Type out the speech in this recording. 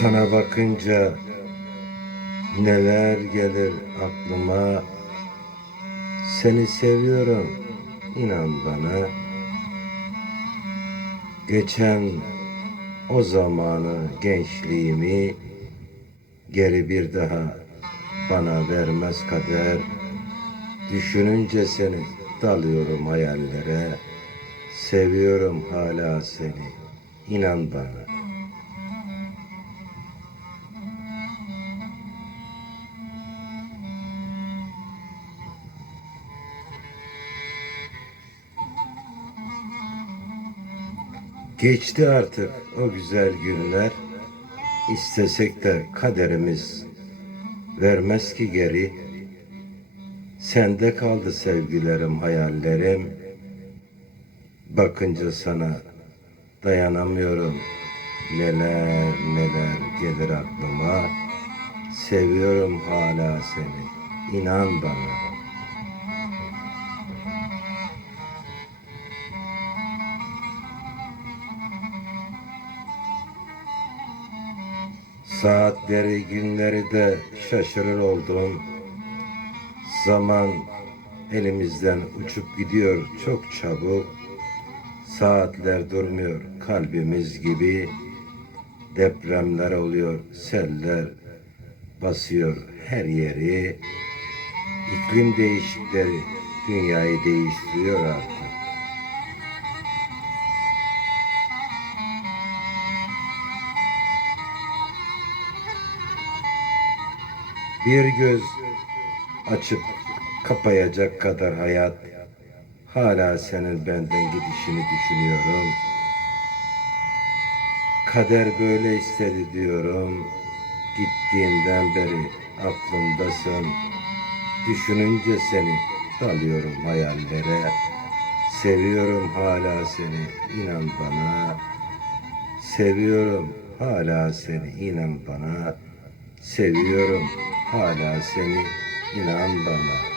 Sana bakınca neler gelir aklıma. Seni seviyorum inan bana. Geçen o zamanı gençliğimi Geri bir daha bana vermez kader. Düşününce seni dalıyorum hayallere. Seviyorum hala seni inan bana Geçti artık o güzel günler. İstesek de kaderimiz vermez ki geri. Sende kaldı sevgilerim, hayallerim. Bakınca sana dayanamıyorum. Neler neler gelir aklıma. Seviyorum hala seni. İnan bana. Saatleri, günleri de şaşırır oldum. Zaman elimizden uçup gidiyor çok çabuk. Saatler durmuyor kalbimiz gibi. Depremler oluyor, seller basıyor her yeri. İklim değişikleri dünyayı değiştiriyor artık. Bir göz açıp kapayacak kadar hayat. Hala senin benden gidişini düşünüyorum. Kader böyle istedi diyorum. Gittiğinden beri aklımdasın. Düşününce seni dalıyorum hayallere. Seviyorum hala seni inan bana. Seviyorum hala seni inan bana. Seviyorum hala seni inan bana.